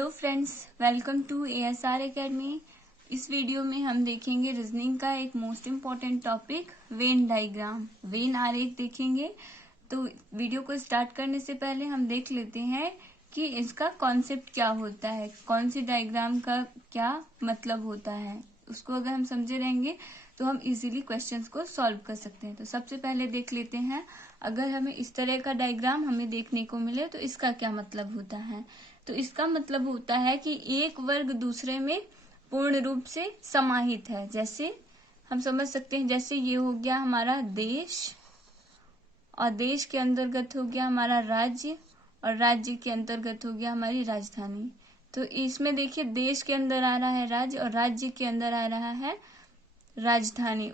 Hello friends, welcome to ASR academy. इस video में हम देखेंगे रीजनिंग का एक most important topic Venn diagram, Venn आरेख देखेंगे। तो वीडियो को स्टार्ट करने से पहले हम देख लेते हैं कि इसका कॉन्सेप्ट क्या होता है, कौन सी डायग्राम का क्या मतलब होता है। उसको अगर हम समझे रहेंगे तो हम इजीली क्वेश्चंस को सॉल्व कर सकते हैं। तो सबसे पहले देख लेते हैं, अगर हमें इस तरह का डायग्राम हमें देखने को मिले तो इसका क्या मतलब होता है। तो इसका मतलब होता है कि एक वर्ग दूसरे में पूर्ण रूप से समाहित है। जैसे हम समझ सकते हैं, जैसे ये हो गया हमारा देश और देश के अंतर्गत हो गया हमारा राज्य और राज्य के अंतर्गत हो गया हमारी राजधानी। तो इसमें देखिए, देश के अंदर आ रहा है राज्य और राज्य के अंदर आ रहा है राजधानी,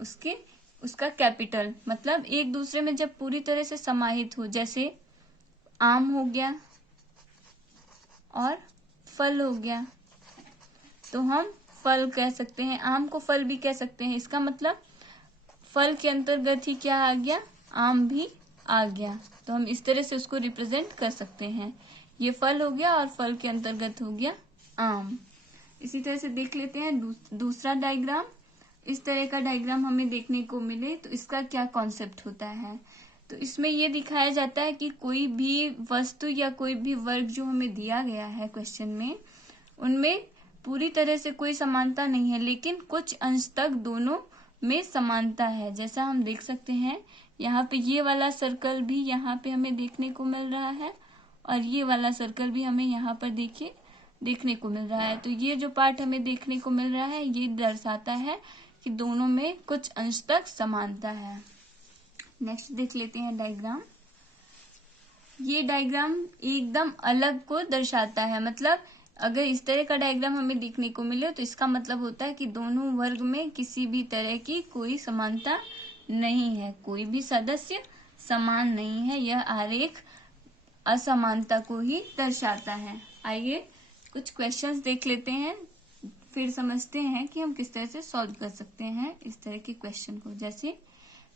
उसका कैपिटल। मतलब एक दूसरे में जब पूरी तरह से समाहित हो, जैसे आम हो गया और फल हो गया, तो हम फल कह सकते हैं, आम को फल भी कह सकते हैं। इसका मतलब फल के अंतर्गत ही क्या आ गया, आम भी आ गया। तो हम इस तरह से उसको रिप्रेजेंट कर सकते हैं। ये फल हो गया और फल के अंतर्गत हो गया आम। इसी तरह से देख लेते हैं दूसरा डायग्राम। इस तरह का डायग्राम हमें देखने को मिले तो इसका क्या कॉन्सेप्ट होता है। तो इसमें यह दिखाया जाता है कि कोई भी वस्तु या कोई भी वर्ग जो हमें दिया गया है क्वेश्चन में, उनमें पूरी तरह से कोई समानता नहीं है, लेकिन कुछ अंश तक दोनों में समानता है। जैसा हम देख सकते हैं, यहाँ पे ये वाला सर्कल भी यहाँ पे हमें देखने को मिल रहा है और ये वाला सर्कल भी हमें यहाँ पर देखने को मिल रहा है। तो ये जो पार्ट हमें देखने को मिल रहा है, ये दर्शाता है कि दोनों में कुछ अंश तक समानता है। नेक्स्ट देख लेते हैं डायग्राम। ये डायग्राम एकदम अलग को दर्शाता है। मतलब अगर इस तरह का डायग्राम हमें देखने को मिले तो इसका मतलब होता है कि दोनों वर्ग में किसी भी तरह की कोई समानता नहीं है, कोई भी सदस्य समान नहीं है। यह आरेख असमानता को ही दर्शाता है। आइए कुछ क्वेश्चंस देख लेते हैं, फिर समझते हैं कि हम किस तरह से सॉल्व कर सकते हैं इस तरह के क्वेश्चन को। जैसे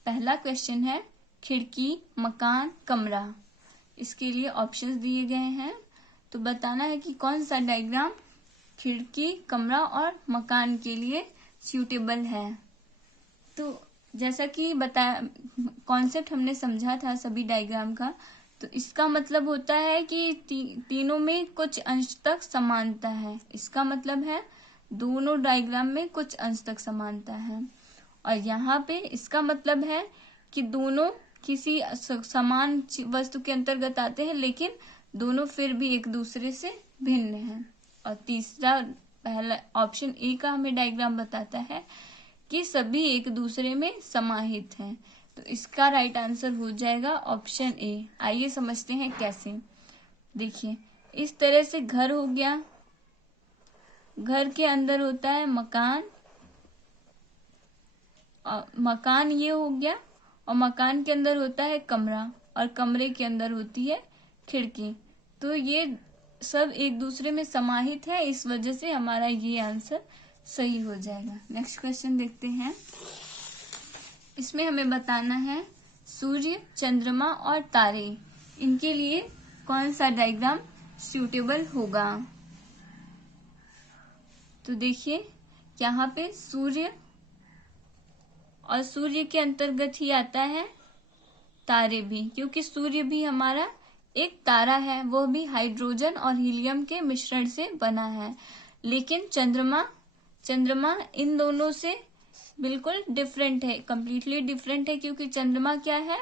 पहला क्वेश्चन है खिड़की, मकान, कमरा। इसके लिए ऑप्शंस दिए गए हैं, तो बताना है कि कौन सा डायग्राम खिड़की, कमरा और मकान के लिए सूटेबल है। तो जैसा कि बताया, कॉन्सेप्ट हमने समझा था सभी डायग्राम का। तो इसका मतलब होता है कि तीनों में कुछ अंश तक समानता है। इसका मतलब है दोनों डायग्राम में कुछ अंश तक समानता है। और यहाँ पे इसका मतलब है कि दोनों किसी समान वस्तु के अंतर्गत आते हैं, लेकिन दोनों फिर भी एक दूसरे से भिन्न हैं। और तीसरा, पहला ऑप्शन ए का हमें डायग्राम बताता है कि सभी एक दूसरे में समाहित हैं। तो इसका राइट आंसर हो जाएगा ऑप्शन ए। आइए समझते हैं कैसे। देखिए, इस तरह से घर हो गया, घर के अंदर होता है मकान, और मकान ये हो गया, और मकान के अंदर होता है कमरा, और कमरे के अंदर होती है खिड़की। तो ये सब एक दूसरे में समाहित है, इस वजह से हमारा ये आंसर सही हो जाएगा। नेक्स्ट क्वेश्चन देखते हैं। इसमें हमें बताना है सूर्य, चंद्रमा और तारे, इनके लिए कौन सा डायग्राम सूटेबल होगा। तो देखिए, यहाँ पे सूर्य, और सूर्य के अंतर्गत ही आता है तारे भी, क्योंकि सूर्य भी हमारा एक तारा है, वो भी हाइड्रोजन और हीलियम के मिश्रण से बना है। लेकिन चंद्रमा इन दोनों से बिल्कुल डिफरेंट है, कंप्लीटली डिफरेंट है, क्योंकि चंद्रमा क्या है,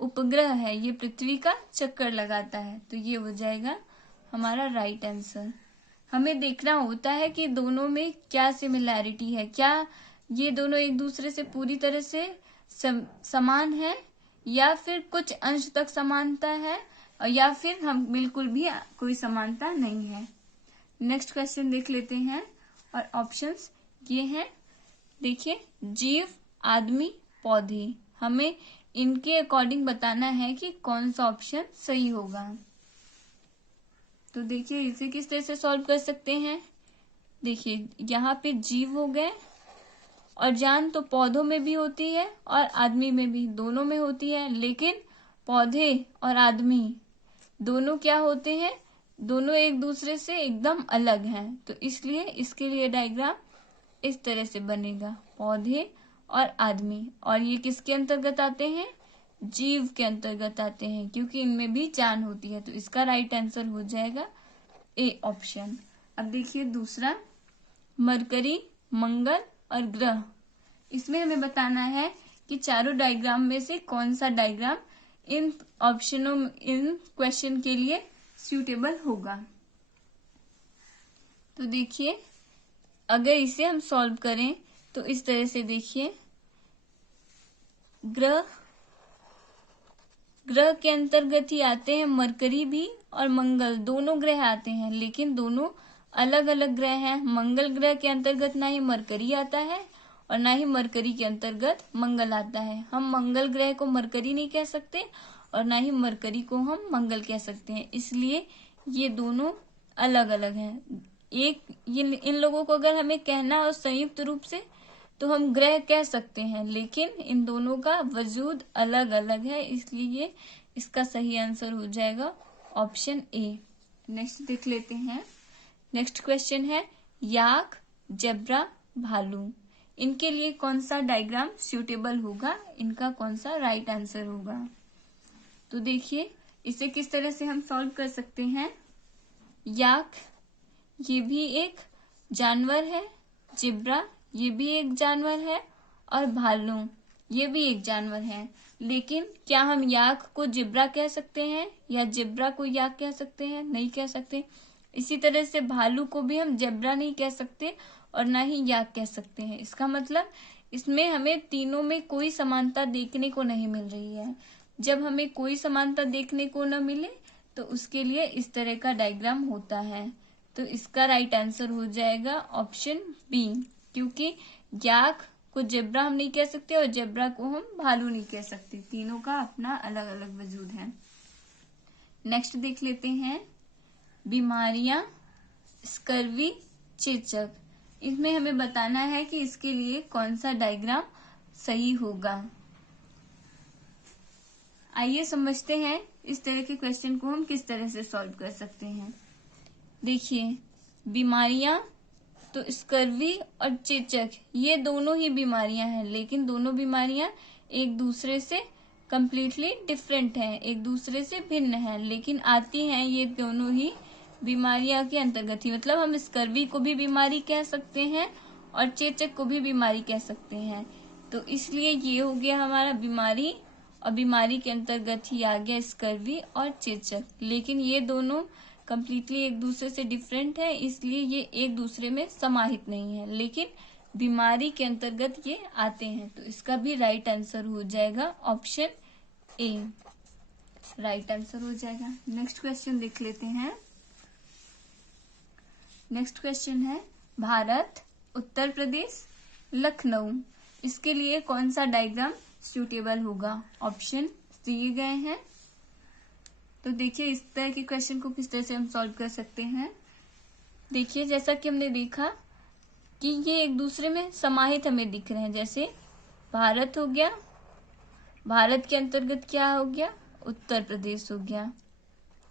उपग्रह है, ये पृथ्वी का चक्कर लगाता है। तो ये हो जाएगा हमारा राइट आंसर। हमें देखना होता है कि दोनों में क्या सिमिलैरिटी है, क्या ये दोनों एक दूसरे से पूरी तरह से समान है, या फिर कुछ अंश तक समानता है, और या फिर हम बिल्कुल भी कोई समानता नहीं है। नेक्स्ट क्वेश्चन देख लेते हैं, और ऑप्शंस ये हैं। देखिए, जीव, आदमी, पौधे, हमें इनके अकॉर्डिंग बताना है कि कौन सा ऑप्शन सही होगा। तो देखिए, इसे किस तरह से सॉल्व कर सकते हैं। देखिए, यहाँ पे जीव हो गए, और जान तो पौधों में भी होती है और आदमी में भी, दोनों में होती है। लेकिन पौधे और आदमी दोनों क्या होते हैं, दोनों एक दूसरे से एकदम अलग हैं, तो इसलिए इसके लिए डायग्राम इस तरह से बनेगा, पौधे और आदमी। और ये किसके अंतर्गत आते हैं? जीव के अंतर्गत आते हैं, क्योंकि इनमें भी जान होती है। तो इसका राइट आंसर हो जाएगा ए ऑप्शन। अब देखिए दूसरा, मरकरी, मंगल और ग्रह। इसमें हमें बताना है कि चारों डायग्राम में से कौन सा डायग्राम इन ऑप्शनों, इन क्वेश्चन के लिए सूटेबल होगा। तो देखिए, अगर इसे हम सॉल्व करें तो इस तरह से देखिए, ग्रह के अंतर्गत ही आते हैं मरकरी भी और मंगल, दोनों ग्रह आते हैं, लेकिन दोनों अलग अलग ग्रह हैं। मंगल ग्रह के अंतर्गत ना ही मरकरी आता है और ना ही मरकरी के अंतर्गत मंगल आता है। हम मंगल ग्रह को मरकरी नहीं कह सकते और ना ही मरकरी को हम मंगल कह सकते हैं, इसलिए ये दोनों अलग अलग हैं। इन लोगों को अगर हमें कहना हो संयुक्त रूप से तो हम ग्रह कह सकते हैं, लेकिन इन दोनों का वजूद अलग अलग है, इसलिए इसका सही आंसर हो जाएगा ऑप्शन ए। नेक्स्ट देख लेते हैं। नेक्स्ट क्वेश्चन है, याक, जेब्रा, भालू, इनके लिए कौन सा डायग्राम सूटेबल होगा, इनका कौन सा राइट आंसर होगा। तो देखिए, इसे किस तरह से हम सॉल्व कर सकते हैं। याक ये भी एक जानवर है, जिब्रा ये भी एक जानवर है और भालू ये भी एक जानवर है, लेकिन क्या हम याक को जिब्रा कह सकते हैं या जिब्रा को याक कह सकते हैं? नहीं कह सकते। इसी तरह से भालू को भी हम जेब्रा नहीं कह सकते और ना ही याक कह सकते हैं। इसका मतलब इसमें हमें तीनों में कोई समानता देखने को नहीं मिल रही है। जब हमें कोई समानता देखने को न मिले तो उसके लिए इस तरह का डायग्राम होता है। तो इसका राइट आंसर हो जाएगा ऑप्शन बी, क्योंकि याक को जेब्रा हम नहीं कह सकते और जेब्रा को हम भालू नहीं कह सकते, तीनों का अपना अलग अलग वजूद है। नेक्स्ट देख लेते हैं, बीमारियां, स्कर्वी, चेचक। इसमें हमें बताना है कि इसके लिए कौन सा डायग्राम सही होगा। आइए समझते हैं इस तरह के क्वेश्चन को हम किस तरह से सॉल्व कर सकते हैं। देखिए, बीमारियां तो स्कर्वी और चेचक ये दोनों ही बीमारियां हैं, लेकिन दोनों बीमारियां एक दूसरे से कंप्लीटली डिफरेंट हैं, एक दूसरे से भिन्न हैं, लेकिन आती हैं ये दोनों ही बीमारियां के अंतर्गत ही। मतलब हम स्कर्वी को भी बीमारी कह सकते हैं और चेचक को भी बीमारी कह सकते हैं। तो इसलिए ये हो गया हमारा बीमारी, और बीमारी के अंतर्गत ही आ गया स्कर्वी और चेचक, लेकिन ये दोनों कंप्लीटली एक दूसरे से डिफरेंट है, इसलिए ये एक दूसरे में समाहित नहीं है, लेकिन बीमारी के अंतर्गत ये आते हैं। तो इसका भी राइट आंसर हो जाएगा ऑप्शन ए, राइट आंसर हो जाएगा। नेक्स्ट क्वेश्चन देख लेते हैं। नेक्स्ट क्वेश्चन है, भारत, उत्तर प्रदेश, लखनऊ, इसके लिए कौन सा डायग्राम सूटेबल होगा। ऑप्शन दिए गए हैं। तो देखिए, इस तरह के क्वेश्चन को किस तरह से हम सॉल्व कर सकते हैं। देखिए, जैसा कि हमने देखा कि ये एक दूसरे में समाहित हमें दिख रहे हैं। जैसे भारत हो गया, भारत के अंतर्गत क्या हो गया, उत्तर प्रदेश हो गया।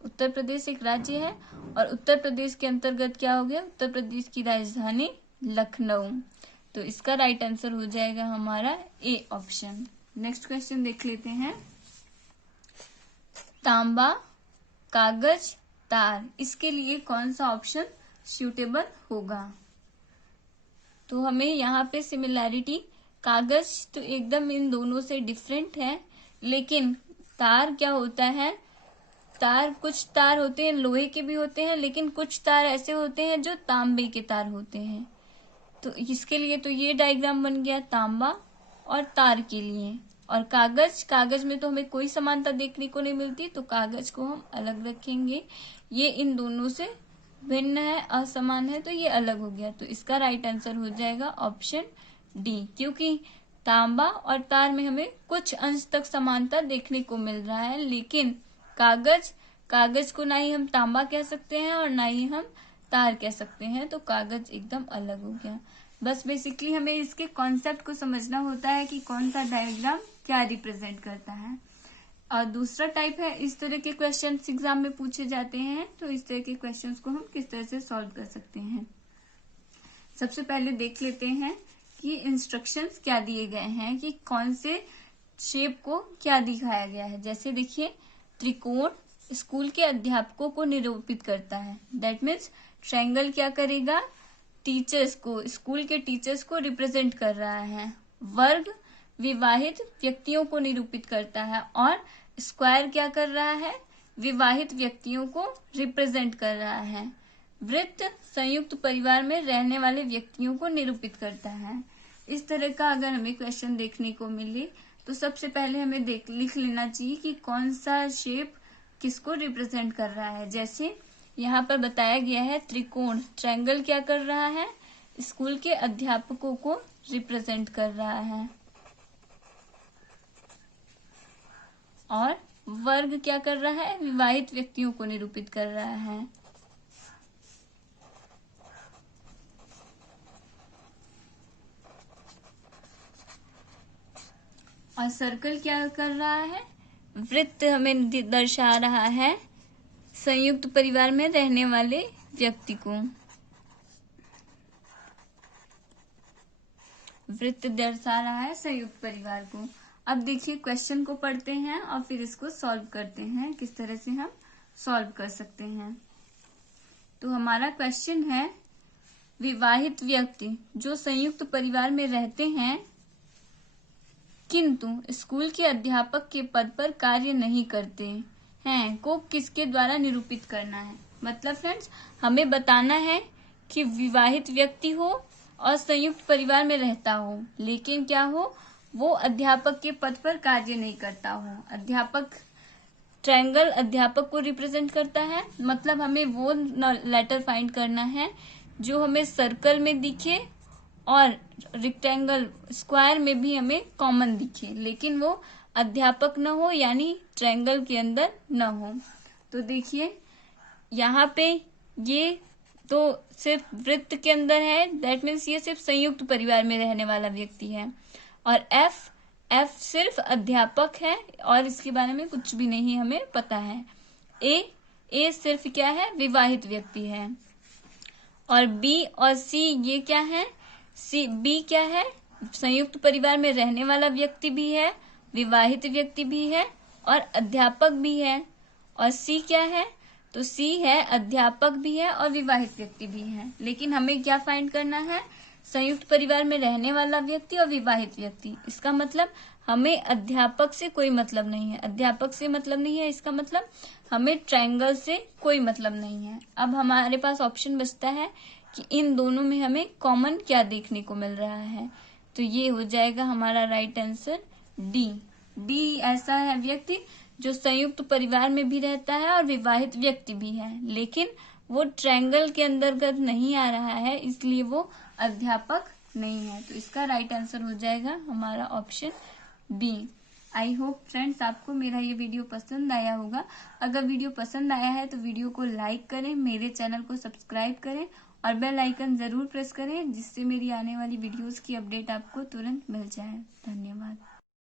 उत्तर प्रदेश एक राज्य है और उत्तर प्रदेश के अंतर्गत क्या हो गया, उत्तर प्रदेश की राजधानी लखनऊ। तो इसका राइट आंसर हो जाएगा हमारा ए ऑप्शन। नेक्स्ट क्वेश्चन देख लेते हैं, तांबा, कागज, तार, इसके लिए कौन सा ऑप्शन सूटेबल होगा। तो हमें यहाँ पे सिमिलैरिटी, कागज तो एकदम इन दोनों से डिफरेंट है, लेकिन तार क्या होता है, तार कुछ तार होते हैं लोहे के भी होते हैं, लेकिन कुछ तार ऐसे होते हैं जो तांबे के तार होते हैं। तो इसके लिए तो ये डायग्राम बन गया तांबा और तार के लिए। और कागज, कागज में तो हमें कोई समानता देखने को नहीं मिलती, तो कागज को हम अलग रखेंगे, ये इन दोनों से भिन्न है, असमान है, तो ये अलग हो गया। तो इसका राइट आंसर हो जाएगा ऑप्शन डी, क्योंकि तांबा और तार में हमें कुछ अंश तक समानता देखने को मिल रहा है, लेकिन कागज, कागज को ना ही हम तांबा कह सकते हैं और ना ही हम तार कह सकते हैं, तो कागज एकदम अलग हो गया। बस बेसिकली हमें इसके कॉन्सेप्ट को समझना होता है कि कौन सा डायग्राम क्या रिप्रेजेंट करता है। और दूसरा टाइप है, इस तरह के क्वेश्चन एग्जाम में पूछे जाते हैं, तो इस तरह के क्वेश्चंस को हम किस तरह से सॉल्व कर सकते हैं। सबसे पहले देख लेते हैं कि इंस्ट्रक्शंस क्या दिए गए हैं, कि कौन से शेप को क्या दिखाया गया है। जैसे देखिए, त्रिकोण स्कूल के अध्यापकों को निरूपित करता है। दैट मीन्स ट्रायंगल क्या करेगा, टीचर्स को, स्कूल के टीचर्स को रिप्रेजेंट कर रहा है। वर्ग विवाहित व्यक्तियों को निरूपित करता है, और स्क्वायर क्या कर रहा है, विवाहित व्यक्तियों को रिप्रेजेंट कर रहा है। वृत्त संयुक्त परिवार में रहने वाले व्यक्तियों को निरूपित करता है। इस तरह का अगर हमें क्वेश्चन देखने को मिले तो सबसे पहले हमें लिख लेना चाहिए कि कौन सा शेप किसको रिप्रेजेंट कर रहा है। जैसे यहाँ पर बताया गया है त्रिकोण, ट्रायंगल क्या कर रहा है, स्कूल के अध्यापकों को रिप्रेजेंट कर रहा है। और वर्ग क्या कर रहा है, विवाहित व्यक्तियों को निरूपित कर रहा है। और सर्कल क्या कर रहा है, वृत्त हमें दर्शा रहा है संयुक्त परिवार में रहने वाले व्यक्ति को। वृत्त दर्शा रहा है संयुक्त परिवार को। अब देखिए क्वेश्चन को पढ़ते हैं और फिर इसको सॉल्व करते हैं, किस तरह से हम सॉल्व कर सकते हैं। तो हमारा क्वेश्चन है, विवाहित व्यक्ति जो संयुक्त परिवार में रहते हैं किंतु स्कूल के अध्यापक के पद पर कार्य नहीं करते हैं को किसके द्वारा निरूपित करना है। मतलब फ्रेंड्स, हमें बताना है कि विवाहित व्यक्ति हो और संयुक्त परिवार में रहता हो, लेकिन क्या हो, वो अध्यापक के पद पर कार्य नहीं करता हो। अध्यापक, ट्रायंगल अध्यापक को रिप्रेजेंट करता है, मतलब हमें वो लेटर फाइंड करना है जो हमें सर्कल में दिखे और रेक्टेंगल स्क्वायर में भी हमें कॉमन दिखे, लेकिन वो अध्यापक न हो, यानी ट्रायंगल के अंदर न हो। तो देखिए यहाँ पे ये तो सिर्फ वृत्त के अंदर है, दैट मीन्स ये सिर्फ संयुक्त परिवार में रहने वाला व्यक्ति है। और एफ सिर्फ अध्यापक है और इसके बारे में कुछ भी नहीं हमें पता है। ए सिर्फ क्या है, विवाहित व्यक्ति है। और बी और सी ये क्या है, बी क्या है, संयुक्त परिवार में रहने वाला व्यक्ति भी है, विवाहित व्यक्ति भी है और अध्यापक भी है। और सी क्या है, तो सी है अध्यापक भी है और विवाहित व्यक्ति भी है। लेकिन हमें क्या फाइंड करना है, संयुक्त परिवार में रहने वाला व्यक्ति और विवाहित व्यक्ति। इसका मतलब हमें अध्यापक से कोई मतलब नहीं है, अध्यापक से मतलब नहीं है, इसका मतलब हमें ट्रायंगल से कोई मतलब नहीं है। अब हमारे पास ऑप्शन बचता है कि इन दोनों में हमें कॉमन क्या देखने को मिल रहा है। तो ये हो जाएगा हमारा राइट आंसर डी ऐसा है व्यक्ति जो संयुक्त परिवार में भी रहता है और विवाहित व्यक्ति भी है, लेकिन वो ट्रायंगल के अंतर्गत नहीं आ रहा है, इसलिए वो अध्यापक नहीं है। तो इसका राइट आंसर हो जाएगा हमारा option b. I hope friends आपको मेरा ये वीडियो पसंद आया होगा। अगर वीडियो पसंद आया है तो वीडियो को लाइक करें, मेरे चैनल को सब्सक्राइब करें और बेल आइकन जरूर प्रेस करें, जिससे मेरी आने वाली वीडियोस की अपडेट आपको तुरंत मिल जाए। धन्यवाद।